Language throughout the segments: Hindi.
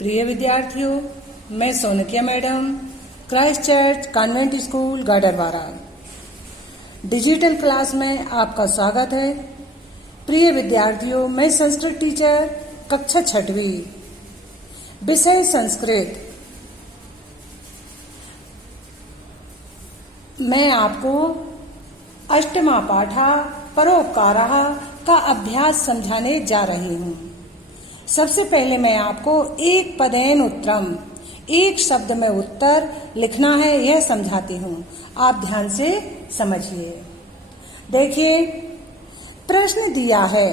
प्रिय विद्यार्थियों, मैं Sonkiya madam, Christ church convent school Gadarwara digital class में आपका स्वागत है। प्रिय विद्यार्थियों, मैं संस्कृत टीचर कक्षा 6वीं, विषय संस्कृत। मैं आपको अष्टमा पाठा परोपकारः का अभ्यास समझाने जा रही हूँ। सबसे पहले मैं आपको एक पदेन उत्तरम, एक शब्द में उत्तर लिखना है, यह समझाती हूँ। आप ध्यान से समझिए। देखिए, प्रश्न दिया है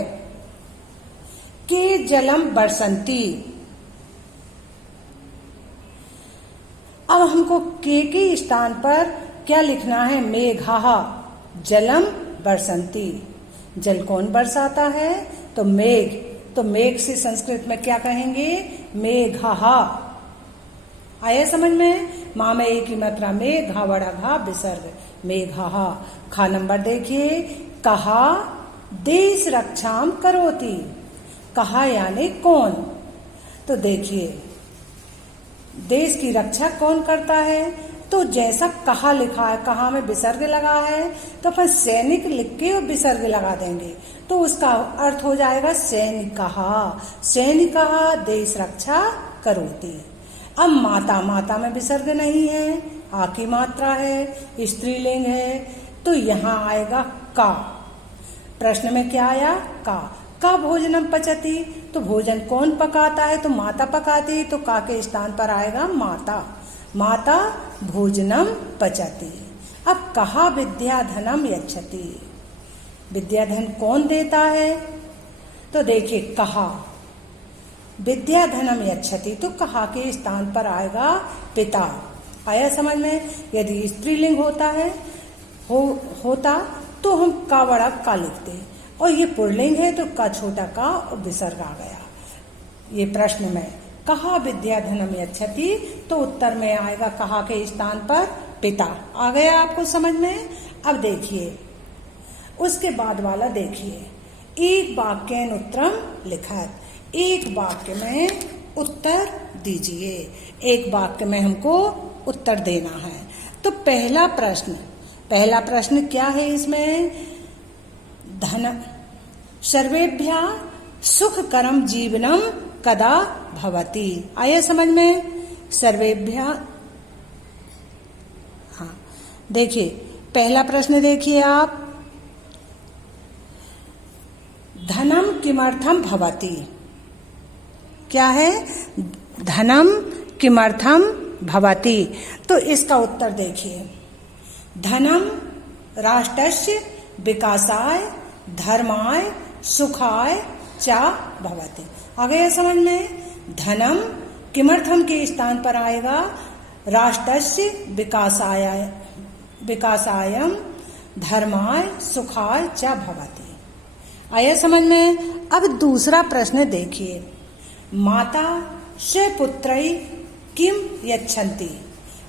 कि जलम बरसंती। अब हमको के स्थान पर क्या लिखना है? मेघाः जलम बरसंती। जल कौन बरसाता है? तो मेघ। तो मेघ से संस्कृत में क्या कहेंगे? मेघाः। आया समझ में? माँ में एक ही मात्रा में, घा बड़ा घा विसर्ग, मेघाः। खा नंबर देखिए, कहा देश रक्षाम करोति। कहा यानी कौन? तो देखिए, देश की रक्षा कौन करता है? तो जैसा कहा लिखा है, कहा में विसर्ग लगा है तो अपन सैनिक लिख के और विसर्ग लगा देंगे, तो उसका अर्थ हो जाएगा सैनिकः। सैनिकः देश रक्षा करोति। अब माता, माता में विसर्ग नहीं है, आ की मात्रा है, स्त्रीलिंग है, तो यहाँ आएगा का। प्रश्न में क्या आया? का भोजनम पचती। तो भोजन कौन पकाता है? तो माता पकाती। तो का के स्थान पर आएगा माता। माता भोजनम पचती। अब कहा विद्याधनम यच्छति। विद्याधन कौन देता है? तो देखिए, कहा विद्याधनम यच्छति, तो कहा के स्थान पर आएगा पिता। आया समझ में? यदि स्त्रीलिंग होता है होता तो हम का बड़ा का लिखते, और ये पुल्लिंग है तो का छोटा का और विसर्ग आ गया। ये प्रश्न में कहा विद्याधनम यच्छति, तो उत्तर में आएगा कहा के स्थान पर पिता। आ गया आपको समझ में? अब देखिए, उसके बाद वाला देखिए, एक वाक्येन उत्तरम लिखत। एक वाक्य में उत्तर दीजिए। एक वाक्य में हमको उत्तर देना है। तो पहला प्रश्न क्या है इसमें? धन सर्वेभ्यः सुखकरम जीवनम कदा भवति। आया समझ में? सर्वेभ्यः। हाँ, देखिए पहला प्रश्न देखिए आप, धनम किमर्थम भवति। क्या है? धनम किमर्थम भवति। तो इसका उत्तर देखिए, धनम राष्ट्रस्य विकासाय धर्माय सुखाय च भवति। आ गया समझ में? धनम किमर्थम के स्थान पर आएगा राष्ट्रस्य विकासायम धर्माय सुखाय च भवति। आया समझ में? अब दूसरा प्रश्न देखिए, माता स्वपुत्रै किम यच्छन्ति।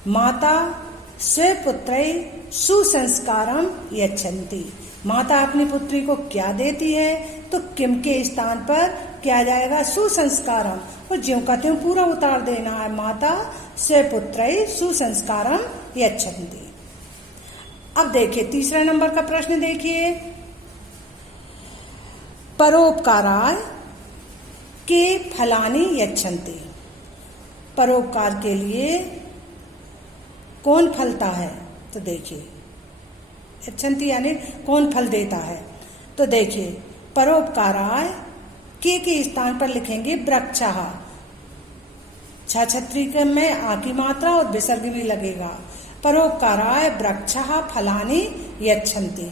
माता स्वपुत्रै सुसंस्कारम यच्छन्ति। माता अपनी पुत्री को क्या देती है? तो किम के स्थान पर क्या जाएगा? सुसंस्कारम। और ज्यों का त्यों पूरा उतार देना है, माता स्वपुत्रै सुसंस्कारम यच्छन्ति। अब देखिए तीसरा नंबर का प्रश्न देखिए, परोपकाराय के फलानि यच्छन्ति। परोपकार के लिए कौन फलता है? तो देखिए, यच्छन्ति यानी कौन फल देता है। तो देखिए, परोपकाराय के स्थान पर लिखेंगे वृक्षः। छाछत्री में आ की मात्रा और विसर्ग भी लगेगा। परोपकाराय वृक्षः फलानि यच्छन्ति।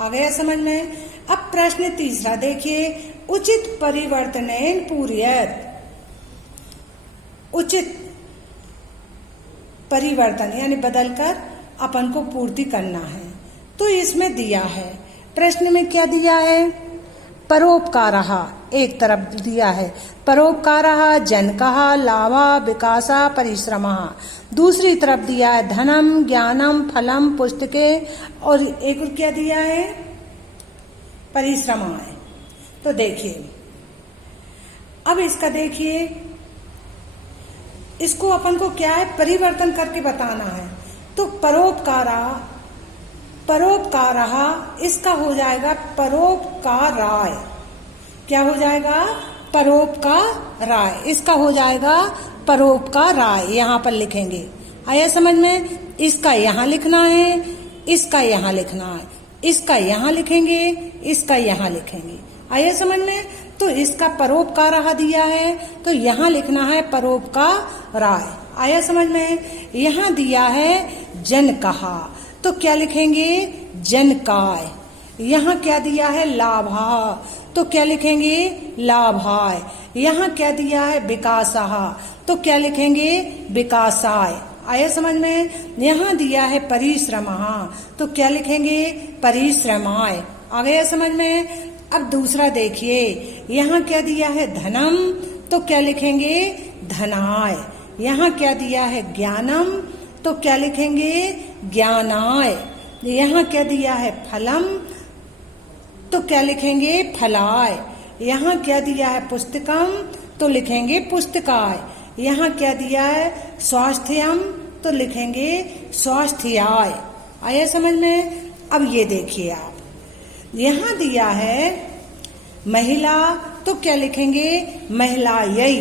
आ गया समझ में? अब प्रश्न तीसरा देखिए, उचित परिवर्तनेन पूरयेत। उचित परिवर्तन यानी बदलकर अपन को पूर्ति करना है। तो इसमें दिया है, प्रश्न में क्या दिया है? परोपकारः एक तरफ दिया है, परोपकारः जनकः लाभः विकासः परिश्रमः। दूसरी तरफ दिया है धनम ज्ञानम फलम पुस्तके, और एक क्या दिया है? परिश्रमाय। तो देखिए, अब इसका देखिए, इसको अपन को क्या है, परिवर्तन करके बताना है। तो परोपकारः इसका हो जाएगा परोपकाराय। क्या हो जाएगा, परोपकाराय। इसका हो जाएगा परोपकाराय, यहाँ पर लिखेंगे। आया समझ में? इसका यहाँ लिखना है, इसका यहाँ लिखना है, इसका यहाँ लिखेंगे, इसका यहाँ लिखेंगे। आया समझ में? तो इसका परोपकारः दिया है तो यहाँ लिखना है परोपकाराय। आया समझ में? यहाँ दिया है जनकहा तो क्या लिखेंगे, जनकाय। यहाँ क्या दिया है, लाभा तो क्या लिखेंगे, लाभाय। यहाँ क्या दिया है, विकासः तो क्या लिखेंगे, विकासाय। आया समझ में? यहाँ दिया है परिश्रमः तो क्या लिखेंगे, परिश्रमाय। आ गया समझ में? अब दूसरा देखिए, यहाँ क्या दिया है, धनम तो क्या लिखेंगे, धनाय। यहाँ क्या दिया है, ज्ञानम तो क्या लिखेंगे, ज्ञानाय। यहाँ क्या दिया है, फलम तो क्या लिखेंगे, फलाय। यहाँ क्या दिया है, पुस्तकम तो लिखेंगे पुस्तकाय। यहाँ क्या दिया है, स्वास्थ्यम तो लिखेंगे स्वास्थ्याय। आया समझ में? अब ये देखिए आप, यहाँ दिया है महिला तो क्या लिखेंगे, महिलायै।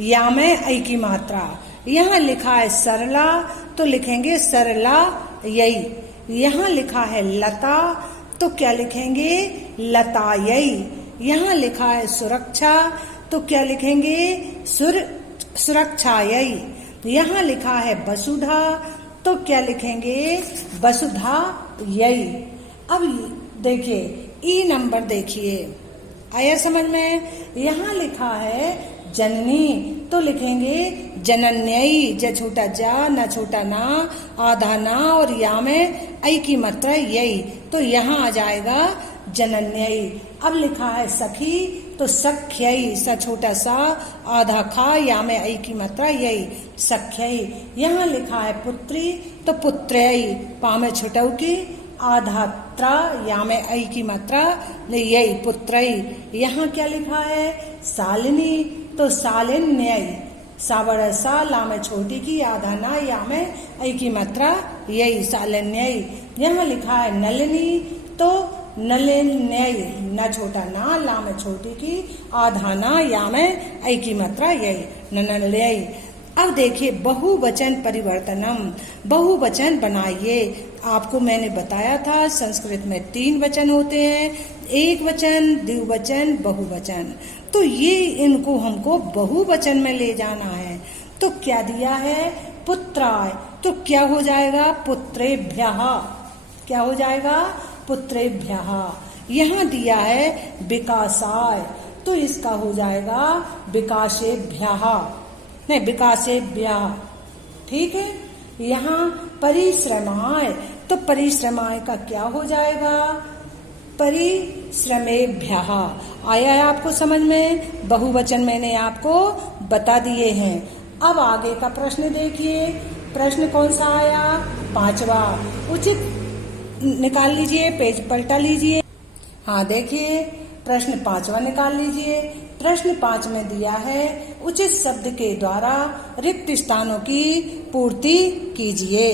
या में ऐ की मात्रा। यहाँ लिखा है सरला तो लिखेंगे सरलायै। यहाँ लिखा है लता तो क्या लिखेंगे, लतायै। यहाँ लिखा है सुरक्षा तो क्या लिखेंगे, सुरक्षायै। यहाँ लिखा है वसुधा तो क्या लिखेंगे, वसुधायै। अब देखिए ई नंबर देखिए, आया समझ में? यहाँ लिखा है जननी तो लिखेंगे जनन्यै। ज छोटा जा, न छोटा ना, आधा ना और या में ऐ की मात्रा यही तो यहाँ आ जाएगा जनन्यै। अब लिखा है सखी तो सख्यै। स छोटा सा, आधा खा, या में ऐ की मात्रा यही सख्यै। यहाँ लिखा है पुत्री तो पुत्रै। पा में छुटऊ की, आधा त्रा, या में ऐ की मात्रा यही पुत्रै। यहाँ क्या लिखा है, शालिनी तो शालिन्यै। सावड़ सा, ला में छोटी की, आधा ना, या में ऐ की मात्रा यही शालिन्यै। यहाँ लिखा है नलिनी तो नलिन्यै। न छोटा ना, ला में छोटी की, आधा ना, या में ऐ की मात्रा यही नलिन्यै। अब देखिए बहुवचन परिवर्तनम, बहुवचन बनाइए। आपको मैंने बताया था संस्कृत में 3 वचन होते हैं, एक वचन, द्विवचन, बहुवचन। तो ये इनको हमको बहुवचन में ले जाना है। तो क्या दिया है, पुत्राय तो क्या हो जाएगा, पुत्रेभ्यः। क्या हो जाएगा, पुत्रेभ्यः। यहाँ दिया है विकासाय तो इसका हो जाएगा विकासेभ्यः, नहीं विकासेभ्यः। ठीक है। यहाँ परिश्रमाय तो परिश्रमाय का क्या हो जाएगा, परिश्रमेभ्यः। आया है आपको समझ में? बहुवचन मैंने आपको बता दिए हैं। अब आगे का प्रश्न देखिए। प्रश्न कौन सा आया, 5वां। उचित निकाल लीजिए, पेज पलटा लीजिए। हाँ देखिए, प्रश्न 5वां निकाल लीजिए। प्रश्न 5 में दिया है उचित शब्द के द्वारा रिक्त स्थानों की पूर्ति कीजिए।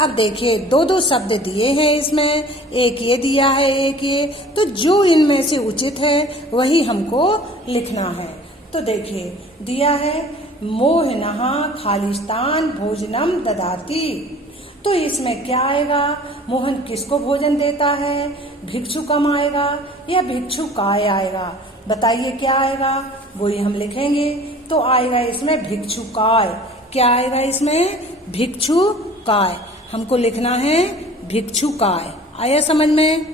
अब देखिए 2-2 शब्द दिए हैं इसमें, एक ये दिया है, एक ये। तो जो इनमें से उचित है वही हमको लिखना है। तो देखिए दिया है मोहनः खालिस्तान भोजनम ददाति। तो इसमें क्या आएगा, मोहन किसको भोजन देता है, भिक्षुकम आएगा या भिक्षुकाय आएगा। बताइए क्या आएगा, वही हम लिखेंगे। तो आएगा इसमें भिक्षुकाय। क्या आएगा इसमें, भिक्षुकाय। हमको लिखना है भिक्षुकाय। आया समझ में,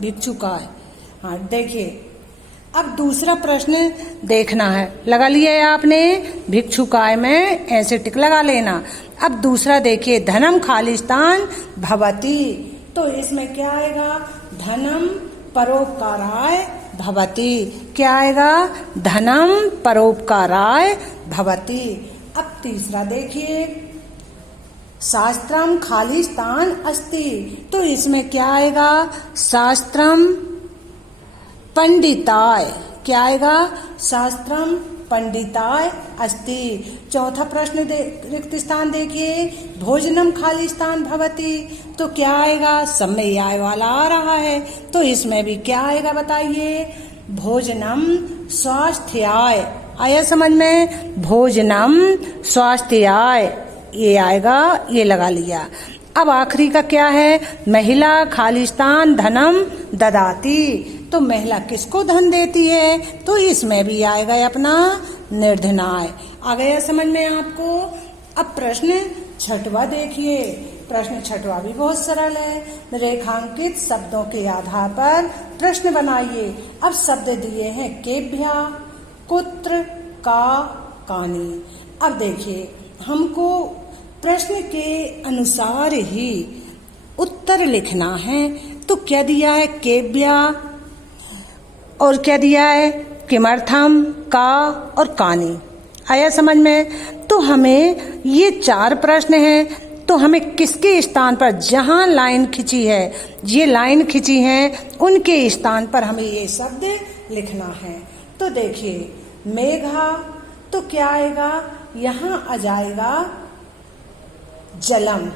भिक्षुकाय। हाँ देखिए अब दूसरा प्रश्न देखना है, लगा लिया है आपने, भिक्षुकाय में ऐसे टिक लगा लेना। अब दूसरा देखिए धनम खालिस्तान भवति। तो इसमें क्या आएगा, धनम परोपकाराय भवति। क्या आएगा, धनम परोपकाराय भवति। अब तीसरा देखिए शास्त्रम खालिस्तान अस्ति। तो इसमें क्या आएगा, शास्त्रम पंडिताय। क्या आएगा, शास्त्रम पंडिताय अस्ति। चौथा प्रश्न रिक्त स्थान देखिए, भोजनम खाली स्थान भवति, तो क्या आएगा? सब में ये आय वाला आ रहा है, तो इसमें भी क्या आएगा बताइए? भोजनम स्वास्थ्याय। आया समझ में? भोजनम स्वास्थ्याय ये आएगा, ये लगा लिया। अब आखिरी का क्या है? महिला खालिस्तान धनम ददाती, तो महिला किसको धन देती है? तो इसमें भी आएगा अपना निर्धनाय। आ गया समझ में आपको? अब प्रश्न छठवा देखिए। प्रश्न छठवा भी बहुत सरल है। रेखांकित शब्दों के आधार पर प्रश्न बनाइए। अब शब्द दिए हैं केभ्या, कुत्र, का, कानी। अब देखिए, हमको प्रश्न के अनुसार ही उत्तर लिखना है। तो क्या दिया है? केभ्या, और क्या दिया है? किमर्थम, का और कानी। आया समझ में? तो हमें ये 4 प्रश्न हैं, तो हमें किसके स्थान पर, जहां लाइन खिंची है, ये लाइन खिंची है, उनके स्थान पर हमें ये शब्द लिखना है। तो देखिए, मेघा, तो क्या आएगा? यहां आ जाएगा जलम।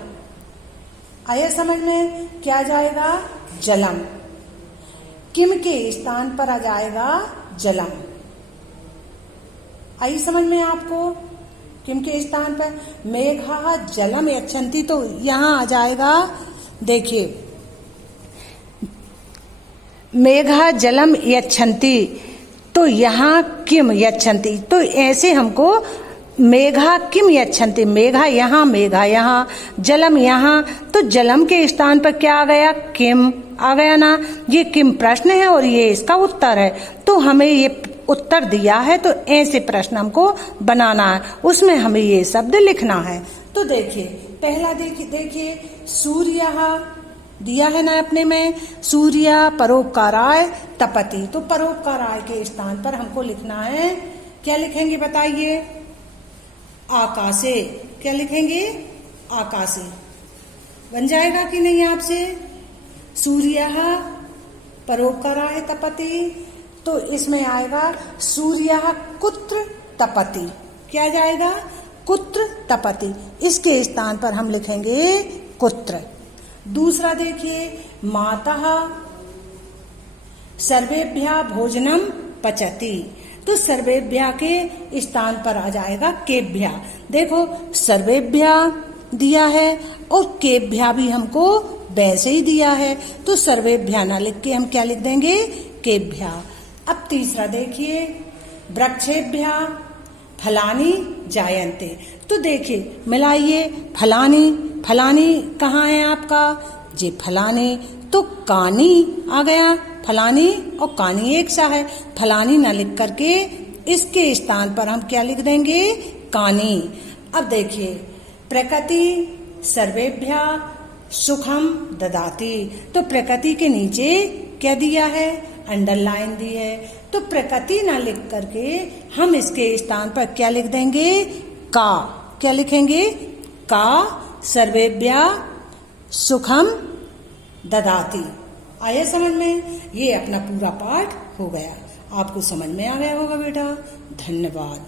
आया समझ में? क्या जाएगा? जलम। किम के स्थान पर आ जाएगा जलम। आई समझ में आपको? किम के स्थान पर मेघा जलम यच्छन्ति, तो यहां आ जाएगा, देखिए, मेघा जलम यच्छन्ति, तो यहां किम यच्छन्ति, तो ऐसे हमको मेघा किम यच्छन्ति, मेघा यहाँ, जलम यहाँ, तो जलम के स्थान पर क्या आ गया? किम आ गया ना। ये किम प्रश्न है और ये इसका उत्तर है, तो हमें ये उत्तर दिया है, तो ऐसे प्रश्न हमको बनाना है, उसमें हमें ये शब्द लिखना है। तो देखिए, पहला देखिए सूर्य दिया है ना अपने में, सूर्य परोपकाराय तपति, तो परोपकाराय के स्थान पर हमको लिखना है, क्या लिखेंगे बताइए? आकाशे। क्या लिखेंगे? आकाशे। बन जाएगा कि नहीं आपसे? सूर्य परोपकाराय तपति, तो इसमें आएगा सूर्य कुत्र तपति। क्या जाएगा? कुत्र तपति। इसके स्थान पर हम लिखेंगे कुत्र। दूसरा देखिए, मातः सर्वेभ्यः भोजनम पचति, तो सर्वेभ्या के स्थान पर आ जाएगा केभ्या। देखो, सर्वेभ्या दिया है और केभ्या भी हमको वैसे ही दिया है, तो सर्वेभ्या ना लिख के हम क्या लिख देंगे? केभ्या। अब तीसरा देखिए, वृक्षेभ्या फलानी जायन्ते, तो देखिए मिलाइए, फलानी, फलानी कहाँ है आपका? जी फलानी, तो कानी आ गया, फलानी और कानी एक सा है, फलानी ना लिख करके इसके स्थान पर हम क्या लिख देंगे? कानी। अब देखिए, प्रकृति सर्वेभ्या सुखम ददाती, तो प्रकृति के नीचे क्या दिया है? अंडरलाइन दी है, तो प्रकृति ना लिख करके हम इसके स्थान पर क्या लिख देंगे? का। क्या लिखेंगे? का सर्वेभ्या सुखम ददाती। आया समझ में? ये अपना पूरा पाठ हो गया। आपको समझ में आ गया होगा बेटा। धन्यवाद।